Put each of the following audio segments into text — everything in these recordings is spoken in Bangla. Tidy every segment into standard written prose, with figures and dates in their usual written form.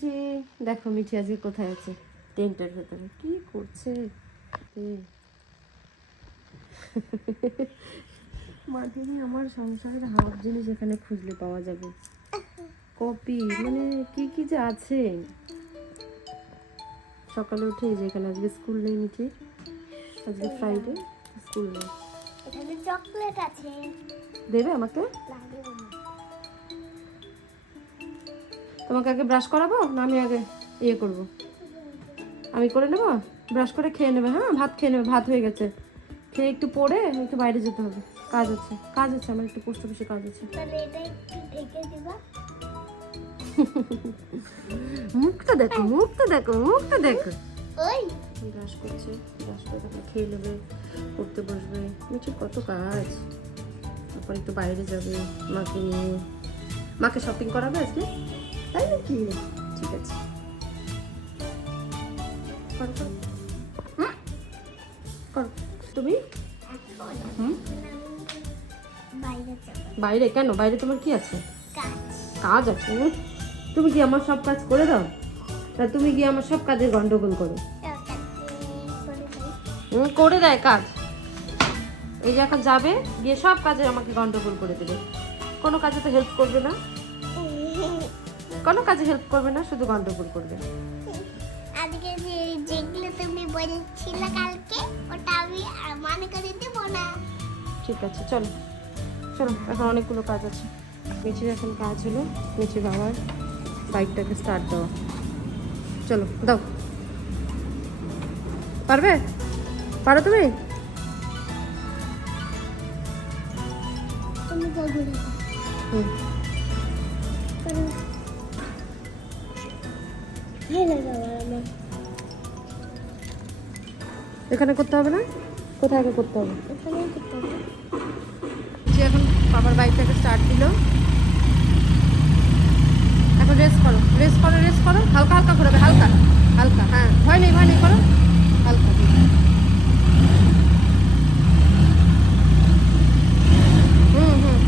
মিঠি, দেখো মিঠি আজকে কোথায় আছে, টেন্টের ভেতরে কি করছে। মাধুরী, আমার সংসারের হাফ জিনিস এখানে খুঁজলে পাওয়া যাবে। কপি মানে কি কি যে আছে। সকালে উঠে যে এখানে আজকে স্কুল নেই মিঠি, আজকে ফ্রাইডে, স্কুল নেই। এখানে চকলেট আছে, দেবে আমাকে? তোমাকে আগে ব্রাশ করাবো না আমি আগে ইয়ে করবো? আমি করে নেবো, ব্রাশ করে খেয়ে নেবে। হ্যাঁ, ভাত খেয়ে নেবে, ভাত হয়ে গেছে। খেয়ে একটু পড়ে একটু বাইরে যেতে হবে, কাজ আছে, কাজ আছে আমার, একটু পোস্ট অফিসে কাজ আছে। তাহলে এটা একটু ঢেকে দিবা। মুখটা দেখো, মুখটা দেখো, মুখটা দেখো। ওই ব্রাশ করছে, ব্রাশ করে তারপর খেয়ে নেবে, পড়তে বসবে। মিঠির কত কাজ, তারপর একটু বাইরে যাবে মাকে নিয়ে। মাকে শপিং করাবে আজকে, তাই নাকি? ঠিক আছে, করো করো। করো তুমি। বাইরে যাবো। বাইরে কেন? বাইরে তোমার কি আছে? কাজ। কাজ আছে? তুমি কি আমার সব কাজ করে দাও, না তুমি কি আমার সব কাজে গন্ডগোল করো? করে দেয় কাজ। এই যে এখন যাবে, গিয়ে সব কাজে আমাকে গন্ডগোল করে দেবে। কোনো কাজে তো হেল্প করবে না, কোনো কাজে হেল্প করবে না, শুধু গন্ডগোল করবে। আজকে যেগুলো তুমি বলছিলে কালকে, ওটা আমি মনে করে দেব না। ঠিক আছে, চলো চলো, এখন অনেকগুলো কাজ আছে। মিঠির এখন কাজ হলো মিঠির বাবার বাইকটাকে স্টার্ট দেওয়া। চলো দাও, পারবে? পারো তুমি? তুমি তো ঘুরে হুম, এখানে করতে হবে না, কোথায় আগে করতে হবে? এখানেই করতে হবে। যে এখন বাবার বাইকটাকে স্টার্ট দিল, এখন রেস্ট করো, রেস্ট করো, রেস্ট করো, হালকা হালকা ঘোরাবে, হালকা হালকা। হ্যাঁ, ভয় নেই, ভয় নেই, করো হালকা। হুম হুম,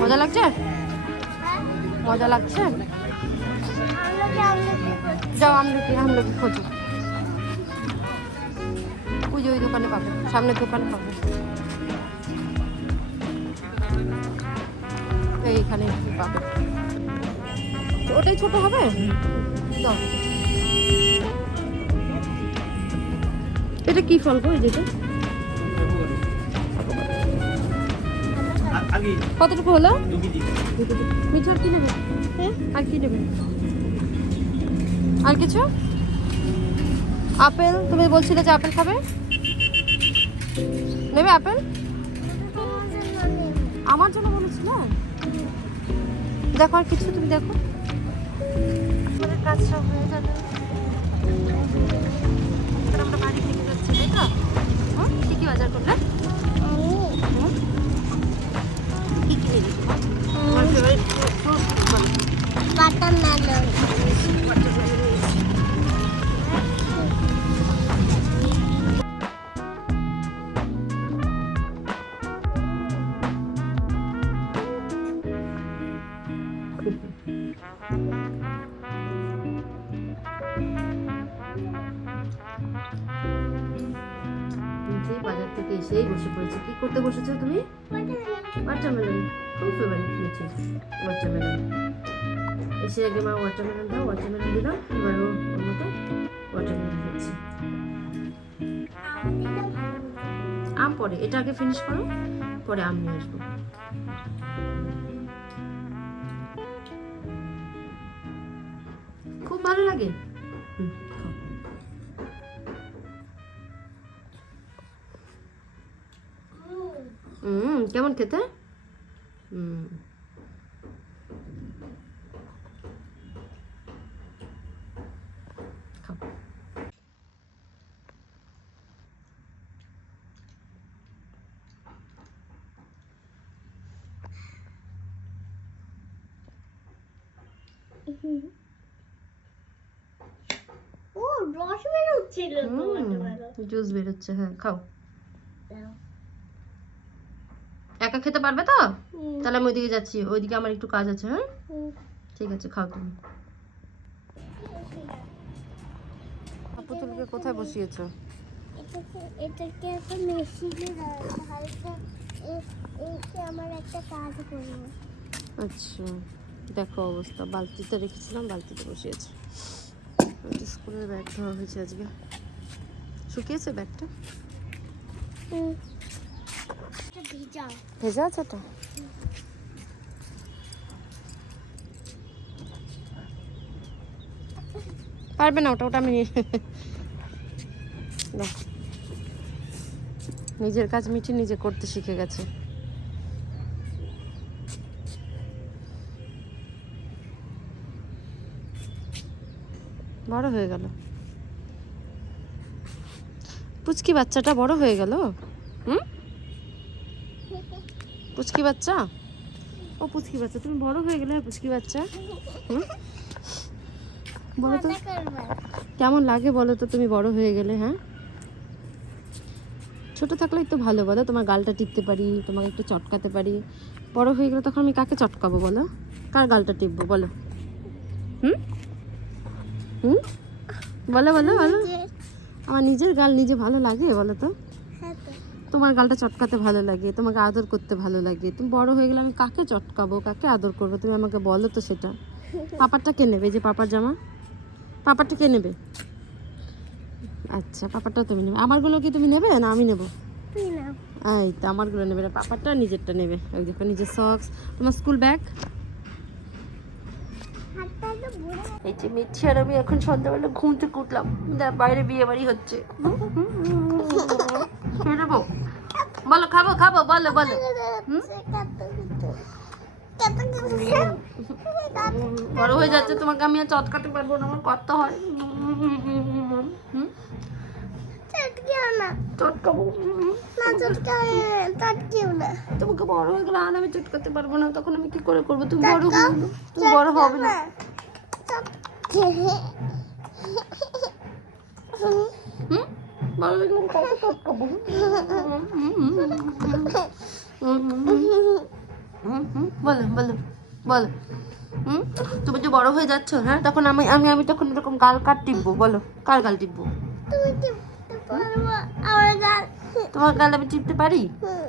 মজা লাগছে? মজা লাগছে? যাও আমলকি, আমলকি খোঁজো, ওই যে ওই দোকানে পাবে, সামনের দোকানে পাবে, এইখানে পাবে। ওটাই ছোট হবে। দাও, এটা কি ফল গো? যেটা কতটুকু হলো? মিঠার কি নেবে? হ্যাঁ, আর কি নেবে? আর কিছু? আপেল, তুমি বলছিলে যে আপেল খাবে, নেবে আপেল? আমার জন্য বলেছিলে। দেখো আর কিছু, তুমি দেখো, কাজ সব হয়ে যাবে। আমরা বাড়ি থেকে যাচ্ছি, তাই তো? কি কি বাজার করলে? কি কিনে দিচ্ছি? আমার ফেভারিট ফ্রুট ওয়াটারমেলন। বাজার থেকে এসেই বসে পড়েছে। কি করতে বসেছো তুমি? ওয়াটারমেলন ওয়াটারমেলন খুব ফেভারিট মিঠি ওয়াটারমেলন। এসে আগে মা ওয়াটারমেলন দাও, ওয়াটারমেলন দিলাম, এবার ওর মতো ওয়াটারমেলন হচ্ছে। আম পরে, এটা আগে ফিনিশ করো, পরে আম নিয়ে আসবো। খুব ভালো লাগে। কেমন খেতে? খাও। ও রস বেরোচ্ছিল তো watermelon। জুস বেরোচ্ছে, হ্যাঁ খাও। একা খেতে পারবে তো? তাহলে আমি ওইদিকে যাচ্ছি, ওইদিকে আমার একটু কাজ আছে। হ্যাঁ ঠিক আছে, খাও তুমি। পুতুলকে কোথায় বসিয়েছো? এটাকে এখন মেশিনে হালকা এসে আমার একটা কাজ করবো। আচ্ছা দেখো অবস্থা, বালতিতে রেখেছিলাম, বালতিতে বসিয়েছে। ওইটা স্কুলের ব্যাগ ধোয়া হয়েছে আজকে। শুকিয়েছে ব্যাগটা? ভিজা ভেজা আছে তো? পারবে না ওটা, ওটা আমি দেখ, নিজের কাজ মিঠি নিজে করতে শিখে গেছে। বড় হয়ে গেল পুচকি বাচ্চাটা, বড় হয়ে গেল। পুচকি বাচ্চা, ও পুচকি বাচ্চা, তুমি বড় হয়ে গেলে পুচকি বাচ্চা। বলো তো কেমন লাগে, বলো তো তুমি বড় হয়ে গেলে? হ্যাঁ ছোট থাকলেই তো ভালো, বলো তোমার গালটা টিপতে পারি, তোমাকে একটু চটকাতে পারি। বড় হয়ে গেলে তখন আমি কাকে চটকাবো বলো? কার গালটা টিপবো বলো? হুম হুম বলো বলো বলো। আমার নিজের গাল নিজে ভালো লাগে বলো তো? তোমার গালটা চটকাতে ভালো লাগে, তোমাকে আদর করতে ভালো লাগে। তুমি বড় হয়ে গেলে আমি কাকে চটকাবো, কাকে আদর করবো, তুমি আমাকে বলো তো সেটা। পাপারটা কে নেবে? যে পাপার জামা, পাপারটা কে নেবে? আচ্ছা পাপারটাও তুমি নেবে, আমারগুলো কি তুমি নেবে না আমি নেবো? এই তো আমারগুলো নেবে না, পাপারটা নিজেরটা নেবে। ওই দেখো নিজের সক্স, তোমার স্কুল ব্যাগ। এই যে মিঠি আর আমি এখন সন্ধ্যাবেলা ঘুম থেকে উঠলাম, বাইরে বিয়ে বাড়ি হচ্ছে। খেয়ে নেবো বলো? খাবো খাবো বলো বলো। বড় হয়ে যাচ্ছে, তোমাকে আমি আর চটকাতে পারবো না, আমার কত হয়। তোমাকে বড় হয়ে গেলে আর আমি চটকাতে পারবো না, তখন আমি কি করে করবো? তুমি বড় হয়ে গেলো, তুমি বড় হবে না। বড় হয়ে গেলে আমি কাকে চটকাবো? বলো বলো বলো। তুমি যে বড় হয়ে যাচ্ছ, হ্যাঁ তখন আমি আমি আমি তখন এরকম গাল কার টিপবো বলো? কার গাল টিপবো? তোমার গাল আমি টিপতে পারি?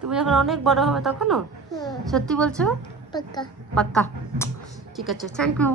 তুমি যখন অনেক বড় হবে তখনও? সত্যি বলছো? পাক্কা পাক্কা। ঠিক আছে, থ্যাংক ইউ।